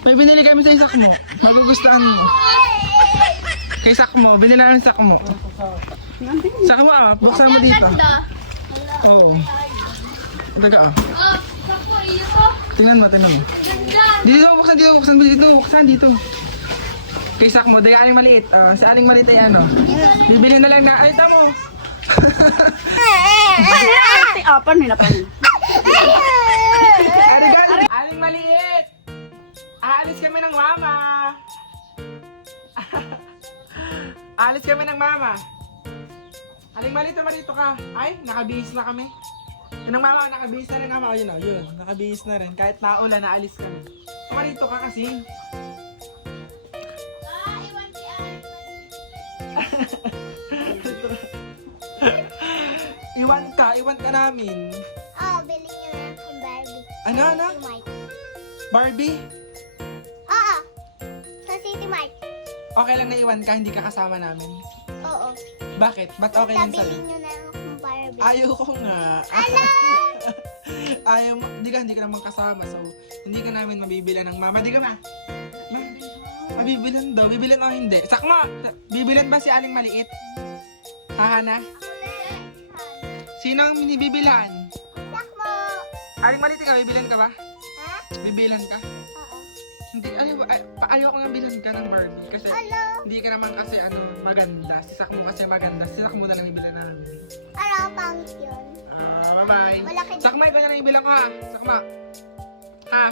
May binili kami sa isak mo. Magugustuhan mo. Kay sak mo, binili namin sak mo. Sak mo ah, buksan mo dito. Oo. Ah. Oh, iyo ko. Tingnan mo, tingnan mo. Dito, buksan dito, buksan dito, buksan dito. Kay sak mo, dahil aling maliit. Ah, sa aling maliit ay ano. Bibili na lang na, ay tamo. Apan pa. Arigal! Aling maliit! Aalis kami ng mama! Aalis kami ng mama! Aling maliit naman dito ka. Ay, nakabihis na kami. Yun ang mama, nakabihis na rin mama. Ayun o, yun. Nakabihis na rin. Kahit naulan, naalis kami. Saka dito ka kasi. Iwan ka, iwan ka namin. Oh, bilhin niyo na akong Barbie. Ano, ano? Barbie? Okay lang na iwan ka, hindi ka kasama namin. Oo. Bakit? Ba't okay lang sa'yo? Bilhin niyo na akong Barbie. Ayaw ko nga. Ayaw mo. Hindi ka, hindi ka naman kasama. So, hindi ka namin mabibilan ng mama. Di ka ma? Ma- Mabibilan daw. Bibilan o hindi? Sakmo! Bibilan ba si Aling Maliit? Hahana? Ako na yan. Sino ang binibibilan? Sak mo. Aling Maliit ka, bibilan ka ba? Ha? Bibilan ka? Oo. Hindi, ayaw, ay, pa- ayaw ko nga bilan ka ng Barbie. Kasi Hello. hindi ka naman kasi ano, maganda. Si Sakmo kasi maganda. Si Sakmo na lang ibilan namin. Hello, pangit yun. Ah, bye-bye. Malaki din. Sakma, ikaw na lang ibilang ko ha. Sakma. Ha?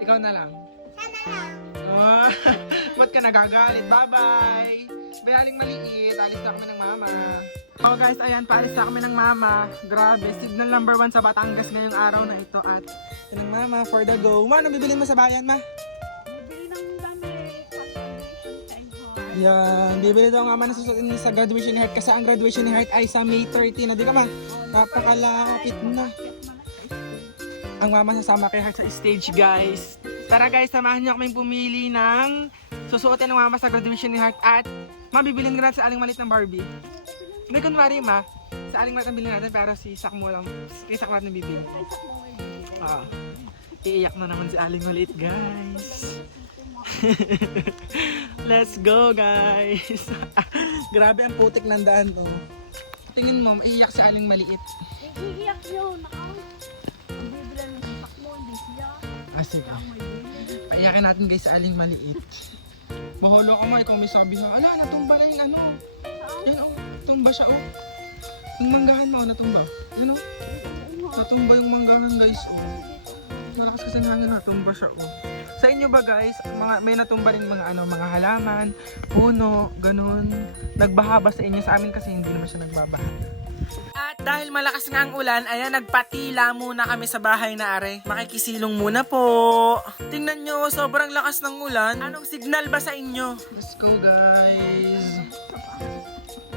Ikaw na lang. Sana lang. Oh, ba't ka nagagalit? Bye-bye! Bayaling maliit, alis na kami ng mama. Oh guys, ayan, paalis na kami ng mama. Grabe, signal number one sa Batangas ngayong araw na ito. At yun ang mama, for the go. Ma, ano bibilin mo sa bayan, ma? Ayan, bibili daw nga man susunod sa graduation ni Heart kasi ang graduation ni Heart ay sa May 30 na. Di ka ma? Napakalapit na. Ang mama sasama kay Heart sa stage, guys. Tara guys, samahan niyo kaming pumili ng susuotin ng mama sa graduation ni Heart at mabibilin ka natin sa aling malit ng Barbie. Hindi kunwari ma, sa aling malit ang bilhin natin pero si Sakmo lang, kay Sakmo natin bibili. Ah, iiyak na naman si aling maliit guys. Let's go guys. Grabe ang putik ng daan to. Tingin mo, iiyak si aling maliit. Iiyak yun. Ako. Ang bibilan mo sa sakmo, hindi siya. Ah, sige. Ang. Paiyakin natin guys sa aling maliit. Maholo ka mo, ikaw may sabi na, ala, natumba na yung ano. Yan oh, tumba siya oh. Yung manggahan mo, oh, natumba. Yan oh, natumba yung manggahan guys oh. Malakas kasi ng hangin, natumba siya oh. Sa inyo ba guys, mga, may natumba rin mga ano, mga halaman, puno, ganun. Nagbaha ba sa inyo? Sa amin kasi hindi naman siya nagbabaha. At dahil malakas nga ang ulan, ayan, nagpatila muna kami sa bahay na are. Makikisilong muna po. Tingnan nyo, sobrang lakas ng ulan. Anong signal ba sa inyo? Let's go guys.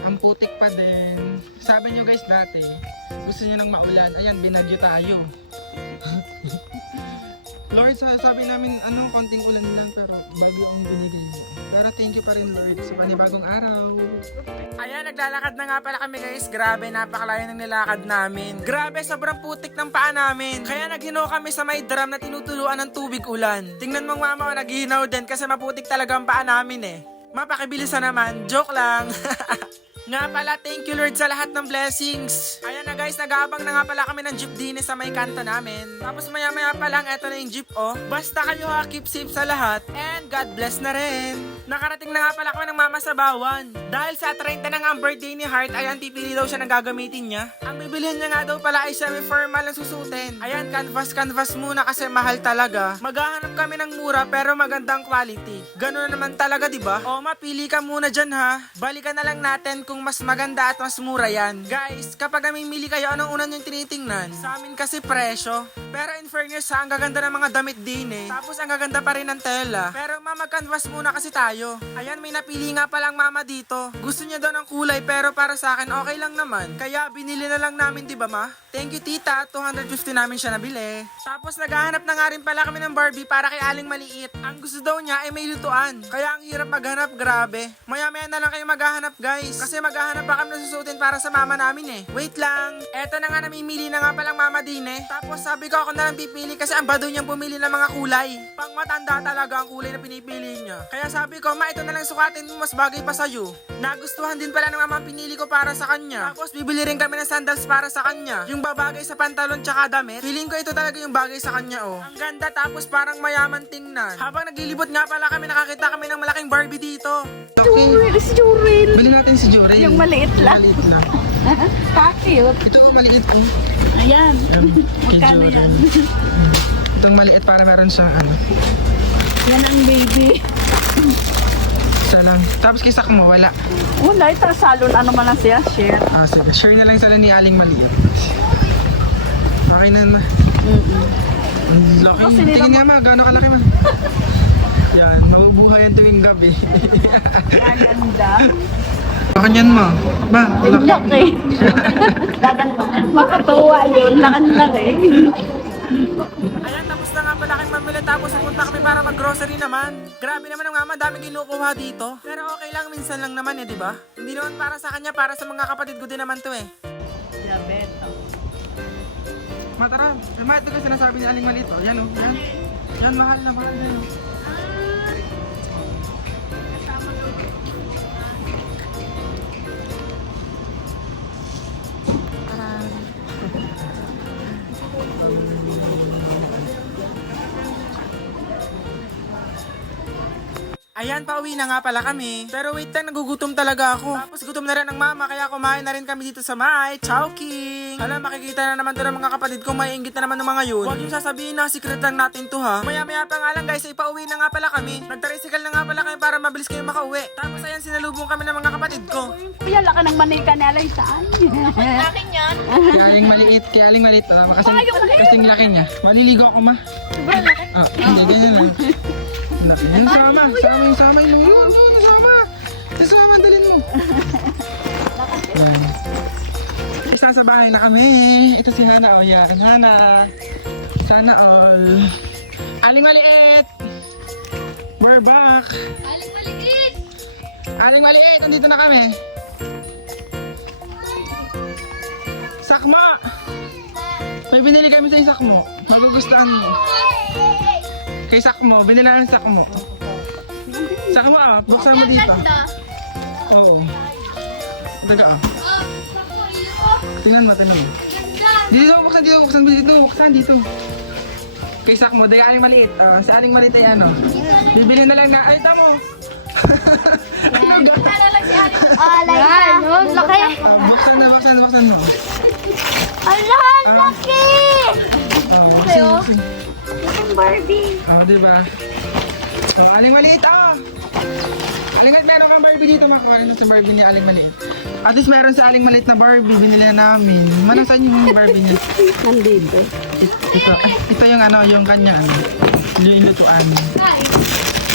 Ang putik pa din. Sabi nyo guys dati, gusto nyo ng maulan. Ayan, binagyo tayo. Lord, sa- sabi namin, ano, konting ulan lang, pero bagyo ang binigay mo. Pero thank you pa rin, Lord, sa panibagong araw. Ayan, naglalakad na nga pala kami guys. Grabe, napakalayo ng nilakad namin. Grabe, sobrang putik ng paa namin. Kaya naghino kami sa may drum na tinutuluan ng tubig ulan. Tingnan mo mama, naghihinaw din kasi maputik talaga ang paa namin eh. Mapakibilisan naman, joke lang. Nga pala, thank you Lord sa lahat ng blessings. Ayan na guys, nag-aabang na nga pala kami ng jeep din sa may kanto namin. Tapos maya maya pa lang, eto na yung jeep oh. Basta kayo ha, keep safe sa lahat. And God bless na rin. Nakarating na nga pala kami ng mama sa bawan. Dahil sa 30 na nga ang birthday ni Heart, ayan, pipili daw siya ng gagamitin niya. Ang bibilihan niya nga daw pala ay semi-formal ang susutin. Ayan, canvas canvas muna kasi mahal talaga. Maghahanap kami ng mura pero magandang quality. Ganun naman talaga, di ba? O, mapili ka muna dyan ha. Balikan na lang natin kung mas maganda at mas mura yan. Guys, kapag namimili kayo, anong una nyo tinitingnan? Sa amin kasi presyo. Pero in fairness ha, ang gaganda ng mga damit din eh. Tapos ang gaganda pa rin ng tela. Pero mama, canvas muna kasi tayo. Ayan, may napili nga palang mama dito. Gusto niya daw ng kulay pero para sa akin okay lang naman. Kaya binili na lang namin, di ba ma? Thank you tita, 250 namin siya nabili. Tapos naghahanap na nga rin pala kami ng Barbie para kay Aling Maliit. Ang gusto daw niya ay may lutuan. Kaya ang hirap maghanap, grabe. Maya maya na lang kayo maghahanap guys. Kasi maghahanap pa kami ng susutin para sa mama namin eh. Wait lang. Eto na nga namimili na nga palang mama din eh. Tapos sabi ko ako na lang pipili kasi ang bado niyang pumili ng mga kulay. Pang matanda talaga ang kulay na pinipili niya. Kaya sabi ko, ma, ito na lang sukatin mo, mas bagay pa sa'yo. Nagustuhan din pala ng mama pinili ko para sa kanya. Tapos bibili rin kami ng sandals para sa kanya. Yung babagay sa pantalon tsaka damit. Feeling ko ito talaga yung bagay sa kanya, oh. Ang ganda tapos parang mayaman tingnan. Habang naglilibot nga pala kami, nakakita kami ng malaking Barbie dito. Jurel, si Jurel. bili natin si Jure. Yung maliit lang. Maliit lang. Ka-cute. Ito ang maliit, oh. Ayan. Magkano yan? Itong maliit para meron siyang ano. Yan ang baby. Isa lang. Tapos kay Sakmo, wala. Wala, ito salon. Ano man lang siya? Share. Ah, sige. Share na lang sila ni Aling Maliit. Okay na na. Mm-mm. Ang laki. Kasi nila Tingin nga ma, gano'ng kalaki ma. Yan, mabubuhay yan tuwing gabi. Ang ganda. Baka niyan mo. Ba, laki. Laki. Makatuwa yun. Lakan-laki. Ayan, tapos na nga pala kayong mamili tapos pupunta kami para mag-grocery naman. Grabe naman ang mama, dami kinukuha dito. Pero okay lang, minsan lang naman eh, di ba? Hindi naman para sa kanya, para sa mga kapatid ko din naman to eh. Diabeto. Matara, lima ito kasi sinasabi ni Aling Malito. Yan oh, yan. Yan, mahal na mahal na yun. Ayan, pauwi na nga pala kami. Pero wait lang, nagugutom talaga ako. Tapos gutom na rin ang mama, kaya kumain na rin kami dito sa May Chowking. Alam, makikita na naman doon ng mga kapatid kong may inggit na naman ng mga yun. Huwag yung sasabihin na secret lang natin to ha. Maya-maya pa nga lang guys, ay pauwi na nga pala kami. Nagtricycle na nga pala kami para mabilis kayo makauwi. Tapos ayan, sinalubong kami ng mga kapatid ko. Kuya, laka ng manika ni Alay saan? Akin yan. Kaya aling maliit, kaya aling maliit. Uh, kasing, kasing laki niya. Maliligo ako ma. Sobrang laki. Ah, hindi, ganyan lang. Yan, sama. Sama yung sama yung yun. Yun, sama. Yung sama, dalin mo. Yan. Isa sa bahay na kami. Ito si Hana. O yan, Hana. Sana all. Aling maliit. We're back. Aling maliit. Aling maliit, nandito na kami. Sakma! May binili kami sa Sakmo. Magugustuhan mo. Kay Sakmo, binili namin Sakmo. Sakmo ah, buksan mo dito. Oo. Taga ah. Tingnan mo, tingnan mo. Dito, buksan dito, buksan dito, buksan dito. Kay Sakmo, dahil aling maliit. Ah, sa aling maliit ay ano. Bibili na lang na, ay tamo. Anong gagawin? Ah, like that. Laki. Ah, buksan na, buksan, buksan mo. Ala, laki. Ah, buksan, buksan. Yung Barbie. Oh, di ba? Oh, aling maliit, ah! Aling maliit, meron kang Barbie dito, makuha rin sa Barbie ni Aling maliit. At least meron sa Aling maliit na Barbie, binili na namin. Manasan yung Barbie niya? Nandito. It- Ito, ay, ito yung ano, yung kanya, ano, yung lutuan.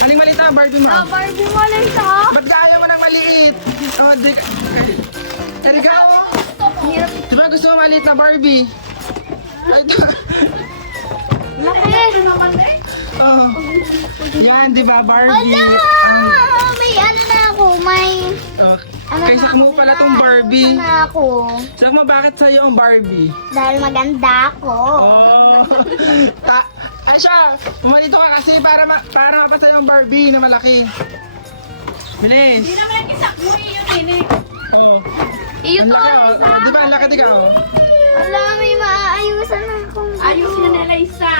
Aling maliit na, Barbie mo. Ah, Barbie mo lang ito. Ba't ka ayaw mo ng maliit? Oh, di ka. Erika, oh. Di ba gusto mo maliit na Barbie? Ay. Oh. Yan, di ba, Barbie? Um, Ah, may ano na ako. May oh, ano kay na Sakmo ako, pala tong Barbie. Ano na ako. Sakmo, bakit sa'yo ang Barbie? Dahil maganda ako. Oh. Ta ay siya, pumalito ka kasi para ma para mapasa yung Barbie na malaki. Bilis. Hindi naman kisak mo yun ini. Oh. Iyo Ang to, laki, oh. Di ba, ang laki di ka, oh. Wala, may maaayusan na akong Ayos niya na Eliza.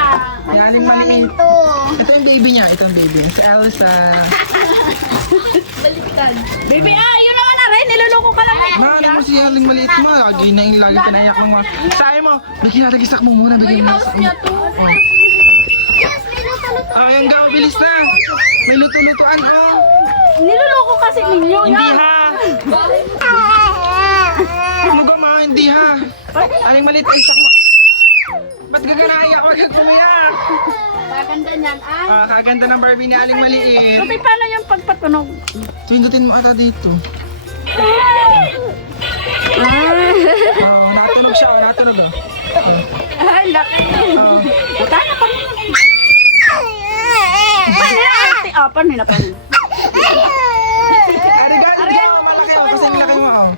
Yaling namin maliit. to. Ito yung baby niya, ito yung baby. Si Elsa. Baby, ah, yun naman na rin. Niloloko ka lang. Ma, ano mo si Yaling maliit mo? Lagi na yung lagi pinayak mo. ma. Sabi mo, bigyan natin isak mo muna. Bigyan mo isak mo. to. Oh. Yes, may luto-luto. Oh, yung gaw, bilis na. May luto-lutuan, oh. Niloloko kasi ninyo. Hindi ha. Ano ba mga hindi ha? Aling maliit ay isak mo. Ba't ka ganaya? Huwag kang pumiyak. Maganda niyan, ay. Ah, kaganda ng Barbie ni Aling Maliit. Tupi, paano yung pagpatunog? Pindutin mo ata dito. Oh, natunog siya. Oh, natunog oh. Ay, laki. Oh. Ay, ah, paano na pa? Arigal, hindi mo malaki oh. Kasi ang laki mo oh.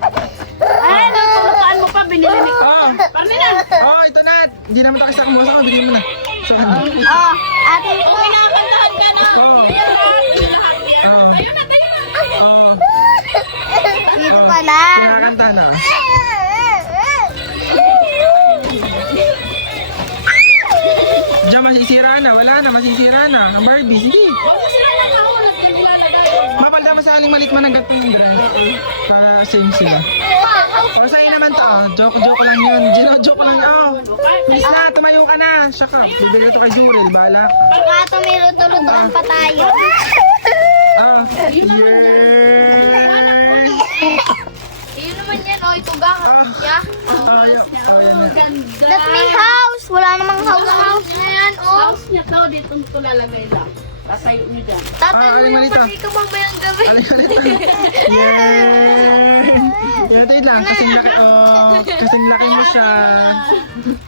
Ay, natulukaan mo pa, binili ni Oh, Parang na. oh, ito na. Hindi naman tayo sa kumuha ko. Bigyan mo na. So, oh. Oh, ate ko. Kinakantahan ka na. Oh. Lahat yan. Oh. Ayun na, tayo na. Oh. Dito Oh. pala. Kinakanta na. Diyan masisira na. Wala na. Masisira na. Ang Barbie. Nilalagay. Mapalda mo sa aling malit man ang gatong drive. Para same sila. O sa'yo naman to. Oh. Joke, joke lang yun. Gino, joke lang yun. Oh. Please na, tumayo ka na. Siya ka. Bibili to kay Jurel. Bahala. Baka tumiluto-lutoan pa tayo. Ah. Yay! Iyon naman yan, oh. Ito gang. Ah. Yeah. Oh, yan. Oh, yan na. Ganda. That's my house. Wala namang house house na yan, oh. House niya to, dito mo lalagay lang. Tatayo niyo dyan. Tatay Ah, mo yung pati ka mamayang gabi. Yay! Yan, tayo lang. Kasing laki. Oh, kasing laki mo siya.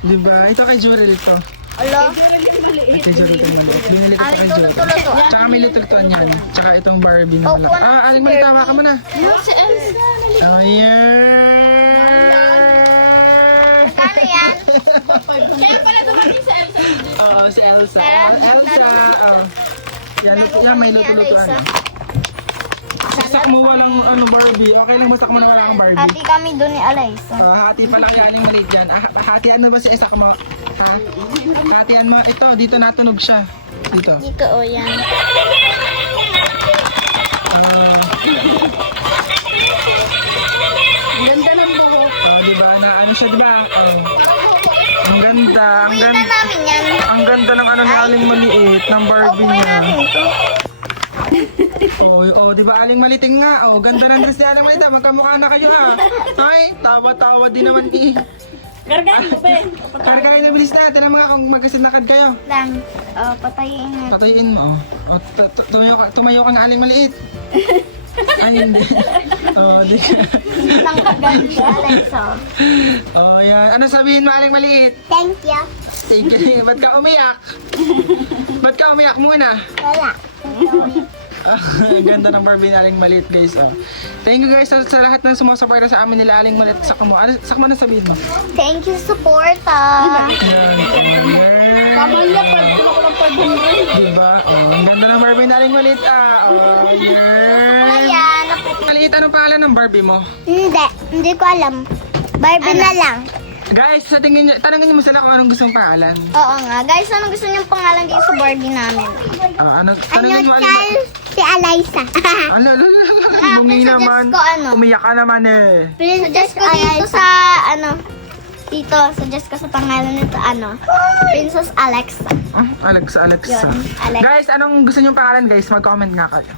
Diba? Ito kay Jurel ito. Alo. Kay Jurel ito maliit. Binili ko Ay, ito kay ito Jurel. Tsaka may lutuan yan. Tsaka itong Barbie na wala. Opo, Ah, aling malit. Tawa ka muna. Yung si Elsa. Oh, yeah! Yan? Kaya pala dumating sa Elsa. Oo, si Elsa. Elsa. Oh. Yan, yan may luto-lutuan. Elsa. Masak mo walang ano Barbie. Okay lang masak mo na wala kang Barbie. Hati kami doon ni Alaysa. Ah, hati pala kaya aling maliit dyan. Ah, hatian mo ba si Isa mo? Ha? Hatian mo. Ito, dito natunog siya. Dito. Dito, oh, yan. Ah, Ganda ng buhok. oh, di ba? Na ano siya, di ba? Oh. Ang ganda, ang ganda. namin yan. Ang ganda ng ano ni Aling Maliit, ng Barbie niya. namin to. Oh, oh, di ba Aling Maliting nga? Oh, ganda ng dress ni Aling Maliting. Magkamukha na kayo ha. Ay, tawa-tawa din naman ni. Gargan mo, be. Kara-kara na bilis na. Tinan mo nga kung magkasinakad kayo. Lang. Oh, patayin na. Tatayin mo. Oh, tu- tu- tumayo ka, tumayo ka na Aling Maliit. Ay, hindi. Oh, di. Lang kagan si Alaysa. Oh, yan. Ano sabihin mo Aling Maliit? Thank you. Sige, ba't ka umiyak? Ba't ka umiyak muna? Wala. Ang ganda ng Barbie na Aling Maliit, guys. Oh. Thank you guys sa, sa lahat ng sumusuporta sa amin nila Aling Maliit sa kamo. Ano, sa kamo na sabihin mo? Thank you, supporta. Yan. Tama Yan. niya, pag ko lang pag Diba? Oh, ang ganda ng Barbie na Aling Maliit. Ah, oh, yeah. Anong pangalan ng Barbie mo? Hindi. Hindi ko alam. Barbie na lang. Guys, sa tingin nyo, tanongin nyo mo sila kung anong gustong pangalan. Oo nga. Guys, anong gusto niyong pangalan dito sa Barbie namin? Ah, ano, Ano, tanongin mo Aling Charles? Si Alaysa. Ano, ano, Ah, bumi naman. ko ano. Umiyak ka naman eh. Princess ko dito sa, ano, dito, suggest ko sa pangalan nito, ano, Princess Alexa. Ah, Alex, Alexa. Yun, Alex. Guys, anong gusto nyo pangalan guys? Mag-comment nga kayo.